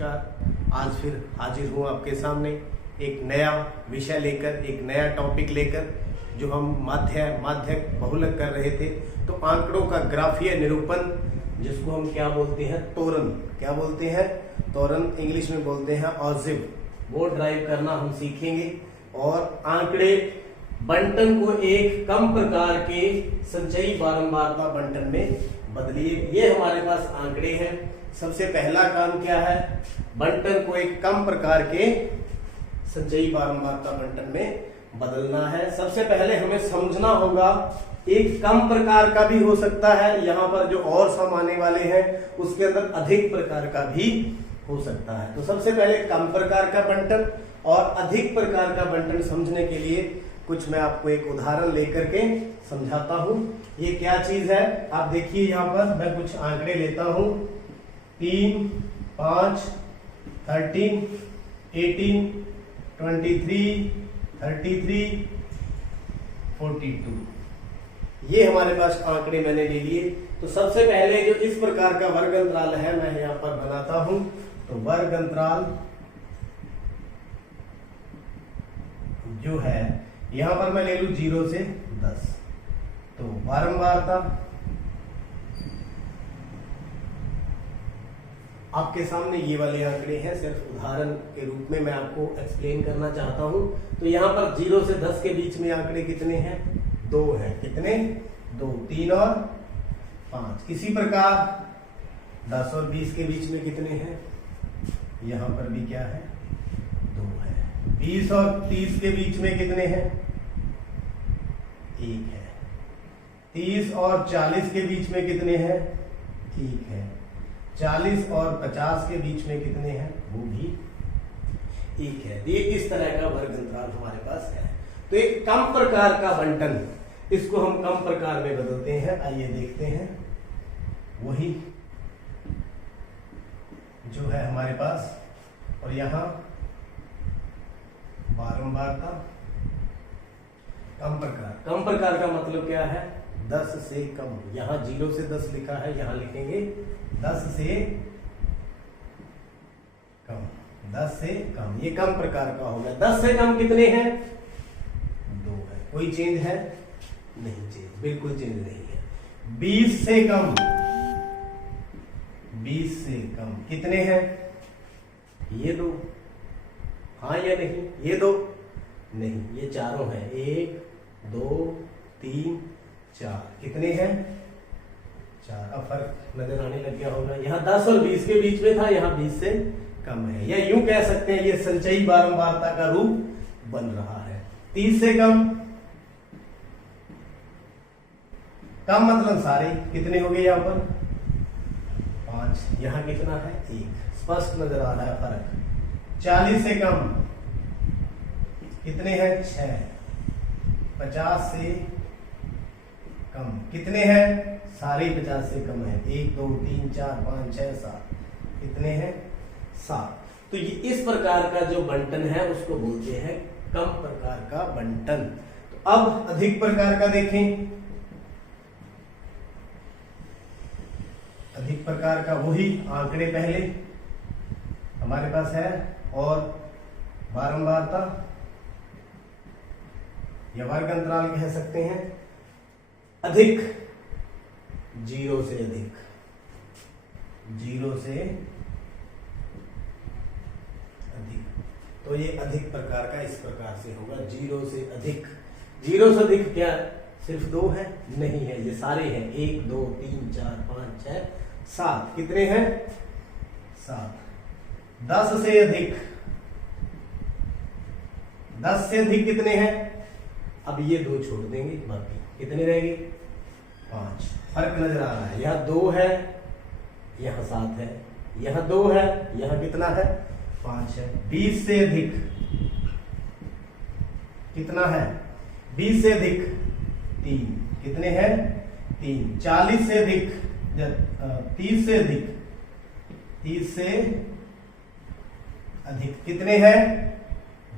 नमस्कार। आज फिर हाजिर हूँ आपके सामने एक नया विषय लेकर, एक नया टॉपिक लेकर, जो हम माध्यक बहुलक कर रहे थे। तो आंकड़ों का ग्राफीय निरूपण, जिसको हम क्या बोलते हैं, तोरण। क्या बोलते हैं? तोरण। इंग्लिश में बोलते हैं ऑजिव। वो ड्राइव करना हम सीखेंगे। और आंकड़े बंटन को एक कम प्रकार के संचयी बारंबारता बंटन में बदलिए। ये हमारे पास आंकड़े हैं। सबसे पहला काम क्या है? बंटन को एक कम प्रकार के संचयी बारंबारता बंटन में बदलना है। सबसे पहले हमें समझना होगा, एक कम प्रकार का भी हो सकता है, यहाँ पर जो और सम आने वाले हैं उसके अंदर अधिक प्रकार का भी हो सकता है। तो सबसे पहले कम प्रकार का बंटन और अधिक प्रकार का बंटन समझने के लिए कुछ मैं आपको एक उदाहरण लेकर के समझाता हूं। ये क्या चीज है, आप देखिए। यहाँ पर मैं कुछ आंकड़े लेता हूं। 3, 5, 13, 18, 23, 33, 42। ये हमारे पास आंकड़े मैंने ले लिए। तो सबसे पहले जो इस प्रकार का वर्ग अंतराल है, मैं यहाँ पर बनाता हूं। तो वर्ग अंतराल जो है, यहां पर मैं ले लूं 0 से 10। तो बारंबारता आपके सामने ये वाले आंकड़े हैं, सिर्फ उदाहरण के रूप में मैं आपको एक्सप्लेन करना चाहता हूं। तो यहां पर 0 से 10 के बीच में आंकड़े कितने हैं? 2 हैं। कितने? 2, 3 और 5। इसी प्रकार 10 और 20 के बीच में कितने हैं? यहां पर भी क्या है? 2 है। 20 और 30 के बीच में कितने हैं? 1 है। 30 और 40 के बीच में कितने हैं? 1 है। 40 और 50 के बीच में कितने हैं? वो भी 1 है। ये इस तरह का वर्ग अंतराल हमारे पास है। तो एक कम प्रकार का बंटन, इसको हम कम प्रकार में बदलते हैं। आइए देखते हैं। वही जो है हमारे पास, और यहां बारंबारता कम प्रकार। कम प्रकार का मतलब क्या है? 10 से कम। यहां 0 से 10 लिखा है, यहां लिखेंगे 10 से कम। 10 से कम, ये कम प्रकार का हो गया। 10 से कम कितने हैं? 2 है। कोई चेंज है? नहीं चेंज, बिल्कुल चेंज नहीं है। 20 से कम। 20 से कम कितने हैं? ये 2। हाँ या नहीं? ये 2 नहीं, ये चारों हैं। 1, 2, 3, 4। कितने हैं? 4। अब फर्क नजर आने लग गया होगा। यहाँ 10 और 20 के बीच में था, यहाँ 20 से कम है। या यूं कह सकते हैं, ये संचयी बारंबारता का रूप बन रहा है। 30 से कम। कम मतलब सारे कितने हो गए? यहाँ पर 5। यहाँ कितना है? 1। स्पष्ट नजर आ रहा है फर्क। 40 से कम कितने हैं? 6। 50 से कम कितने हैं? सारे 50 से कम है। 1, 2, 3, 4, 5, 6, 7। कितने हैं? 7। तो ये इस प्रकार का जो बंटन है उसको बोलते हैं कम प्रकार का बंटन। तो अब अधिक प्रकार का देखें। अधिक प्रकार का वही आंकड़े पहले हमारे पास है, और बारंबारता या वर्ग अंतराल कह सकते हैं। अधिक 0 से अधिक। 0 से अधिक। तो ये अधिक प्रकार का इस प्रकार से होगा, 0 से अधिक। 0 से अधिक क्या सिर्फ 2 है? नहीं है, ये सारे हैं। 1, 2, 3, 4, 5, 6, 7। कितने हैं? 7। 10 से अधिक। 10 से अधिक कितने हैं? अब ये 2 छोड़ देंगे, बाकी कितने रहेंगे? 5। फर्क नजर आ रहा है। यहाँ 2 है, यहाँ 7 है। यहाँ 2 है, यहाँ कितना है? 5 है। 20 से अधिक कितना है? 20 से अधिक 3। कितने हैं? 3। 40 से अधिक 30 से अधिक। 30 से अधिक कितने हैं?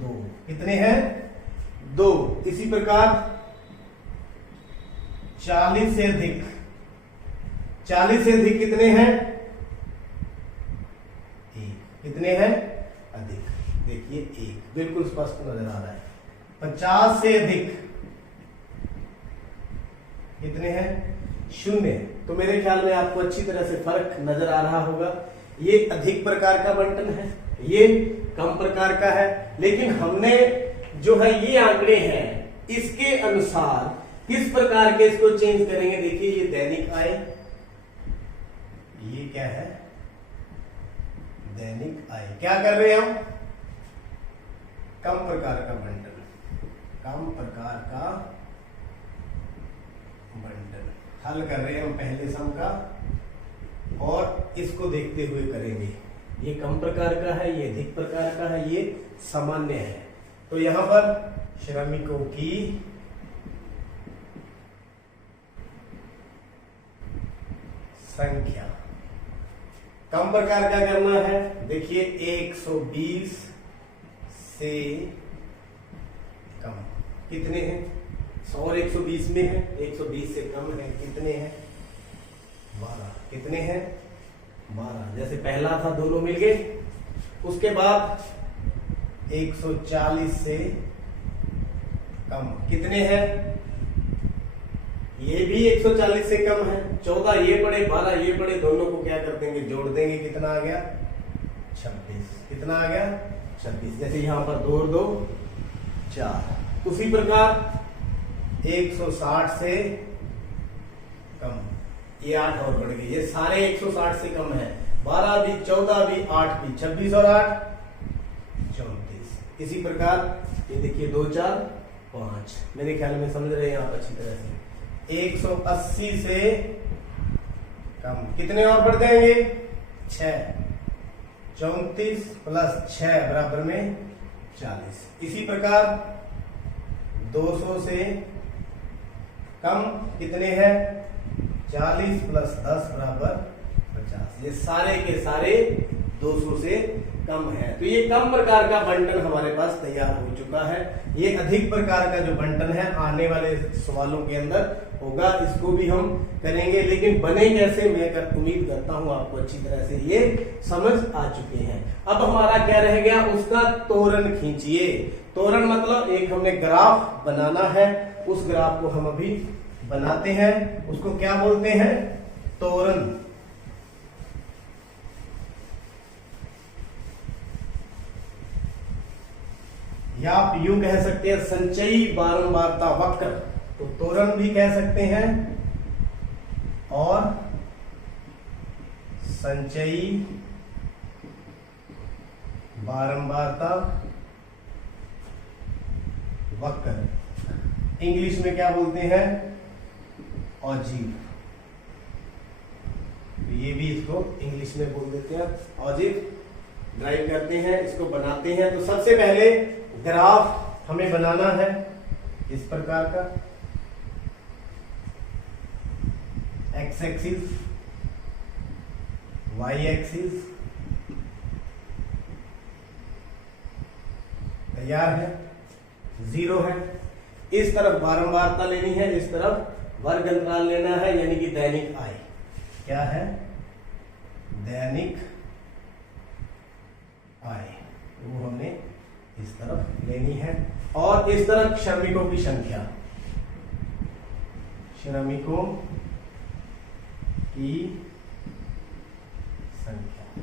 2। कितने हैं? 2। इसी प्रकार 40 से अधिक। 40 से अधिक कितने हैं? 1। कितने हैं? अधिक। देखिए 1 बिल्कुल स्पष्ट नजर आ रहा है। 50 से अधिक कितने हैं? 0। तो मेरे ख्याल में आपको अच्छी तरह से फर्क नजर आ रहा होगा। ये अधिक प्रकार का बंटन है, ये कम प्रकार का है। लेकिन हमने जो है ये आंकड़े हैं, इसके अनुसार किस प्रकार के इसको चेंज करेंगे। देखिए ये दैनिक आय, ये क्या है? दैनिक आय। क्या कर रहे हैं हम? कम प्रकार का बंटन, कम प्रकार का बंटन हल कर रहे हैं हम पहले सम का, और इसको देखते हुए करेंगे। ये कम प्रकार का है, ये अधिक प्रकार का है, ये सामान्य है। तो यहां पर श्रमिकों की संख्या कम प्रकार का करना है। देखिए 120 से कम कितने हैं? 100 और 120 में है, 120 से कम है कितने हैं? 12। कितने हैं? 12। जैसे पहला था दोनों मिल गए। उसके बाद 140 से कम कितने हैं? ये भी 140 से कम है। 14 ये पड़े, 12 ये पड़े, दोनों को क्या कर देंगे? जोड़ देंगे। कितना आ गया? 26। कितना आ गया? 26। जैसे यहां पर 2 और 2 4। उसी प्रकार 160 से कम, ये 8 और बढ़ गए। ये सारे 160 से कम है। 12 भी, 14 भी, 8 भी, 26 और 8 34। इसी प्रकार ये देखिए 2 4 5। मेरे ख्याल में समझ रहे हैं आप अच्छी तरह से। 180 से कम कितने और बढ़ जाएंगे? 6। 34 प्लस 6 बराबर में 40। इसी प्रकार 200 से कम कितने हैं? 40 प्लस 10 बराबर 50। ये सारे के सारे 200 से कम है। तो ये कम प्रकार का बंटन हमारे पास तैयार हो चुका है। ये अधिक प्रकार का जो बंटन है आने वाले सवालों के अंदर होगा, इसको भी हम करेंगे। लेकिन बने कैसे, मैं उम्मीद करता हूं आपको अच्छी तरह से ये समझ आ चुके हैं। अब हमारा क्या रह गया? उसका तोरण खींचिए। तोरण मतलब एक हमने ग्राफ बनाना है, उस ग्राफ को हम अभी बनाते हैं। उसको क्या बोलते हैं? तोरण। या आप यूं कह सकते हैं संचयी बारंबारता वक्र, तो तोरण भी कह सकते हैं और संचयी बारंबारता वक्र। इंग्लिश में क्या बोलते हैं? ऑजिव। ये भी इसको इंग्लिश में बोल देते हैं ऑजिव। ड्राइव करते हैं, इसको बनाते हैं। तो सबसे पहले ग्राफ हमें बनाना है इस प्रकार का, एक्स एक्सिस, वाई एक्सिस तैयार है, 0 है। इस तरफ बारंबारता लेनी है, इस तरफ वर्ग अंतराल लेना है, यानी कि दैनिक आय। क्या है? दैनिक आय। वो हमने इस तरफ लेनी है। और इस तरफ श्रमिकों की संख्या, श्रमिकों की संख्या।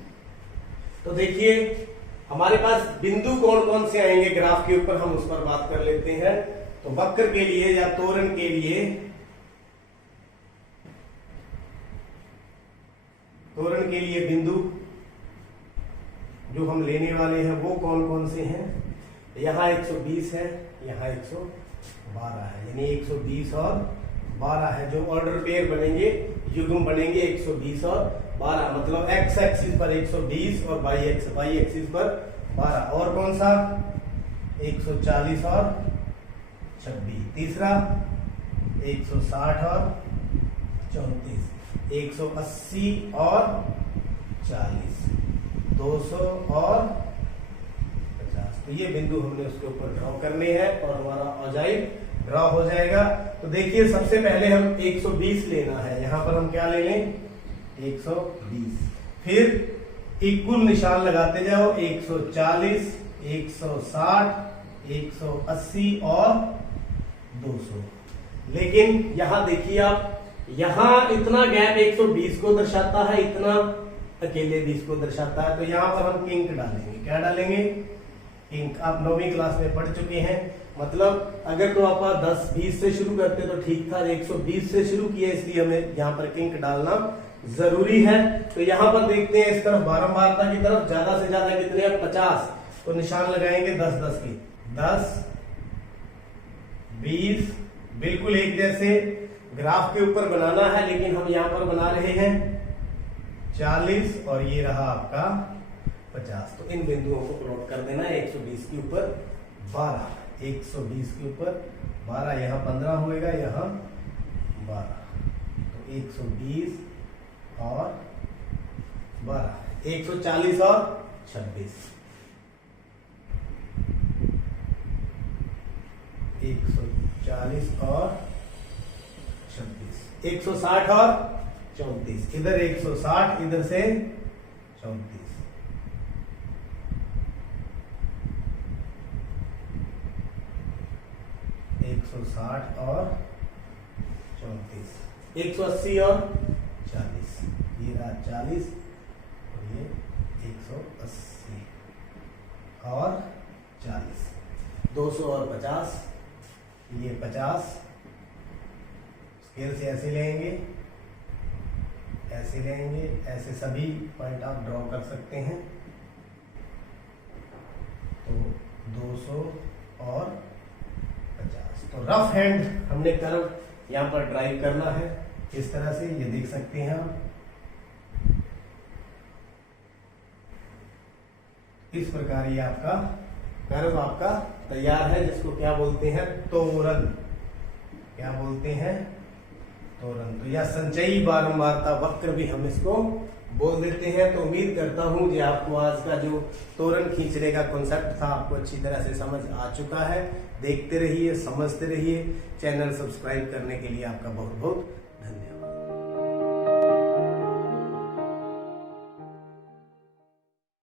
तो देखिए हमारे पास बिंदु कौन कौन से आएंगे ग्राफ के ऊपर, हम उस पर बात कर लेते हैं। तो वक्र के लिए या तोरण के लिए, तोरण के लिए बिंदु जो हम लेने वाले हैं वो कौन कौन से हैं? यहाँ 120 है, यहाँ 112 है, यानी 120 और 12 है। जो ऑर्डर पेयर बनेंगे, युग्म बनेंगे 120 और 12, मतलब एक्स एक्सिस पर 120 और वाई एक्सिस पर 12। और कौन सा? 140 और 26। तीसरा 160 और 34, 180 और 40, 200 और 50। तो ये बिंदु हमने उसके ऊपर ड्रॉ करने हैं और हमारा ऑजाइव ड्रॉ हो जाएगा। तो देखिए सबसे पहले हम 120 लेना है। यहां पर हम क्या ले लें? 120। फिर इक्वल निशान लगाते जाओ, 140, 160, 180 और 200। लेकिन यहां देखिए आप, यहां इतना गैप 120 को दर्शाता है, इतना अकेले 20 को दर्शाता है। तो यहां पर हम किंक डालेंगे। क्या डालेंगे? किंक। आप 9वीं क्लास में पढ़ चुके हैं। मतलब अगर तो आप 10-20 से शुरू करते तो ठीक था, 120 से शुरू किया, इसलिए हमें यहाँ पर किंक डालना जरूरी है। तो यहाँ पर देखते हैं इस तरफ बारंबारता की तरफ, ज्यादा से ज्यादा कितने हैं? 50। तो निशान लगाएंगे 10-10 की, 10, 20, बिल्कुल एक जैसे ग्राफ के ऊपर बनाना है, लेकिन हम यहाँ पर बना रहे हैं 40 और ये रहा आपका 50। तो इन बिंदुओं को प्लॉट कर देना है। 120 के ऊपर 12, 120 के ऊपर 12, यहाँ 15 होएगा, यहाँ 12। तो 120 और 12, 140 और 26, 140 और 26, 160 और 34। इधर 160, इधर से 34, 160 और 34, 180 और 40, ये रहा 40 और ये 180 और 40, 200 और 50, ये 50। स्केल से ऐसे लेंगे, ऐसे लेंगे, ऐसे सभी पॉइंट आप ड्रॉ कर सकते हैं। तो 200 और 50। तो रफ हैंड हमने कर्व यहाँ पर ड्राइव करना है इस तरह से, ये देख सकते हैं आप। इस प्रकार ये आपका कर्व आपका तैयार है, जिसको क्या बोलते हैं? तोरण। क्या बोलते हैं? तोरण। तो या संचयी बारंबारता वक्र भी हम इसको बोल देते हैं। तो उम्मीद करता हूं कि आपको आज का जो तोरण खींचने का कॉन्सेप्ट था आपको अच्छी तरह से समझ आ चुका है। देखते रहिए, समझते रहिए। चैनल सब्सक्राइब करने के लिए आपका बहुत बहुत धन्यवाद।